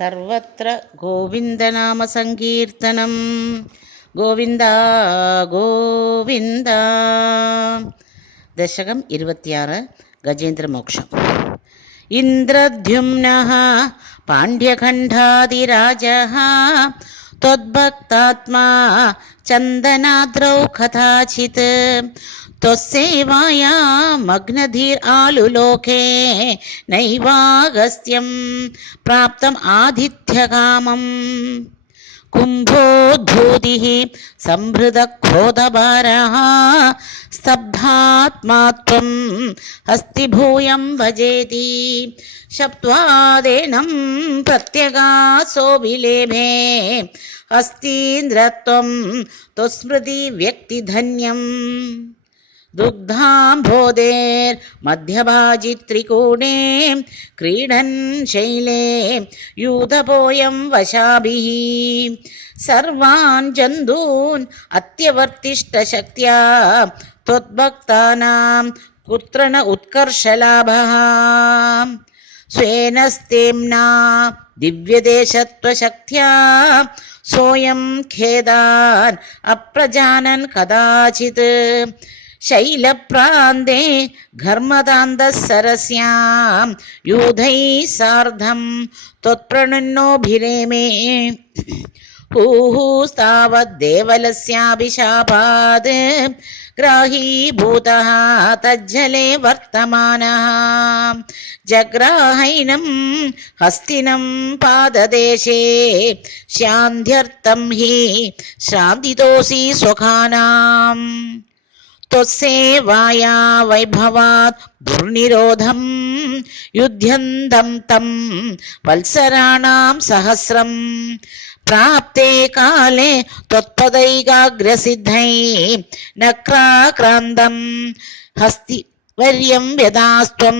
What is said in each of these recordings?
സർവത്ര ഗോവിന്ദനാമസങ്കീർത്തനം. ഗോവിന്ദ ഗോവിന്ദ. ദശകം 26. ഗജേന്ദ്രമോക്ഷം. ഇന്ദ്രദ്യുമ്നഃ പാണ്ഡ്യഖണ്ഡാദിരാജഃ ത്വദ്ഭക്താത്മാ ചന്ദനാദ്രൗ കഥാചിത് ത്വസ്സേവായാമഗ്നധീർ ആലുലോകേ നൈവാഗസ്ത്യം പ്രാപ്തം ആദിത്യകാമം. കുംഭോദ്ഭൂതിഃ സംഭൃതക്രോധഭാരഃ സ്തബ്ധാത്മാത്വം ഹസ്തിഭൂയം ഭജേതി ശബ്ദ്വാദേനം പ്രത്യഗാസോ വിലേഭേ ഹസ്തീന്ദ്രത്വം ത്വസ്മൃതി വ്യക്തിധന്യം. ദുഗ്ധാംഭോധേർമധ്യഭാജി ത്രികോണേ ക്രീഡൻ ശൈലേ യൂഥപോയം വശാഭിഃ സർവാൻ ജന്തൂൻ അത്യവർത്തിഷ്ടശക്ത്യാ ത്വദ്ഭക്താനാം കുത്ര ന ഉത്കർഷലാഭഃ. സ്വേനസ്തേംനാ ദിവ്യദേശത്വശക്ത്യാ സോയം ഖേദാൻ അപ്രജാനൻ കദാചിത് ശൈലപ്രാന്തേ ഘർമദാന്തസരസ്യാം യൂഥൈ സാർദ്ധം ത്വത്പ്രണുന്നോഭിരേമേ. ൂഹുസ്താവദ്ദേവലസ്യാഭിശാപാത് ഗ്രാഹീഭൂതഃ തജ്ജലേ വർത്തമാനഃ ജഗ്രാഹൈനം ഹസ്തിനം പാദദേശേ ശാന്ത്യർത്ഥം ഹി ശ്രാന്തിതോസി സ്വഖാനാം. ത്വസ്സേവായാ വൈഭവാത് ദുർനിരോധം യുധ്യന്തം തം വത്സരാണാം സഹസ്രം പ്രാപ്തേ കാലേ ത്വത്പദൈകാഗ്രസിദ്ധൈ നക്രാക്രാന്തം ഹസ്തിവർയം വ്യദാസ്ത്വം.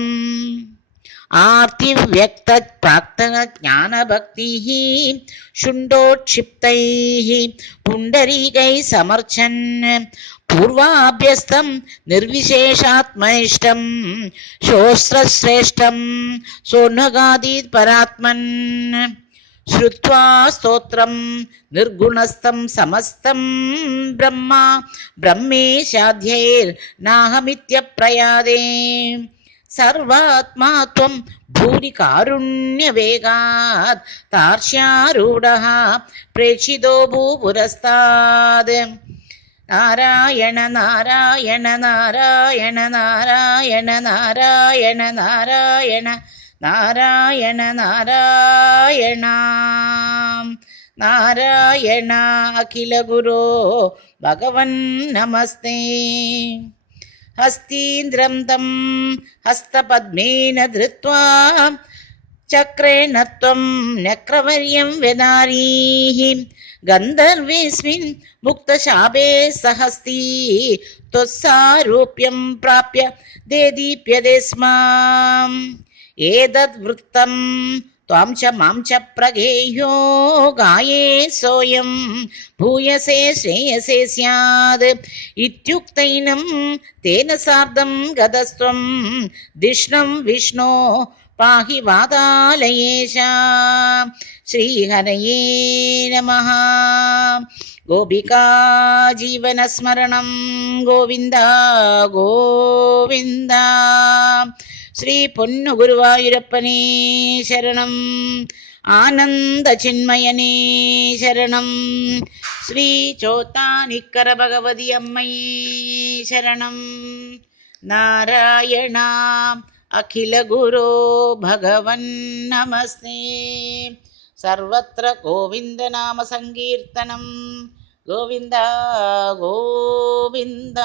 ആർത്തിവ്യക്ത പ്രാക്തന ജ്ഞാനഭക്തിഃ ശുണ്ഡോക്ഷിപ്തൈഃ പുണ്ഡരീകൈ സമർച്ചൻ പൂർവാഭ്യസ്തം നിർവിശേഷാത്മനിഷ്ഠം ശോസ്ത്രശ്രേഷ്ഠം സോന്നഗാദീത് പരാത്മൻ. ശ്രുത്വാ സ്തോത്രം നിർഗുണസ്ഥം സമസ്തം ബ്രഹ്മ ബ്രഹ്മേശാധ്യൈർനാഹമിത്യപ്രയാദേ. സർവാത്മാ ത്വം ഭൂരി കാരുണ്യവേഗാത് താർഷ്യാരൂഢഃ പ്രേക്ഷിതോ ഭൂപുരസ്താദ്. നാരായണ നാരായണ നാരായണ നാരായണ നാരായണ നാരായണ നാരായണ നാരായണ നാരായണ. അഖില ഗുരോ ഭഗവൻ നമസ്തേ. ഹസ്തീന്ദ്രം തം ഹസ്തപദ്മേന ധൃത്വാ ചക്രേണ ത്വം നക്രവർയം വ്യനാരീഃ ഗന്ധർവേസ്മിൻ മുക്തശാപേ സഹസ്തി ത്വസ്സാരൂപ്യം പ്രാപ്യ ദേദീപ്യതേ സ്മാം. ഏതദ് വൃത്തം ത്വാം ച മാം ച പ്രഗേഹ്യോ ഗായേ സോയം ഭൂയസേ ശ്രേയസേ സ്യാദ് ഇത്യുക്തൈനം തേന സാർദ്ധം ഗതസ്ത്വം ധിഷ്ണം വിഷ്ണോ പാഹി വാതാലയേശ. ശ്രീഹരയേ നമഃ. ഗോപികാ ജീവനസ്മരണം ഗോവിന്ദ ഗോവിന്ദ. ശ്രീ പൊന്നു ഗുരുവായൂരപ്പനേ ശരണം. ആനന്ദ ചിന്മയനേ ശരണം. ശ്രീ ചോത്താനിക്കര ഭഗവതി അമ്മയേ ശരണം. നാരായണ അഖില ഗുരോ ഭഗവൻ നമസ്തേ. സർവത്ര ഗോവിന്ദനാമ സങ്കീർത്തനം. ഗോവിന്ദ ഗോവിന്ദ.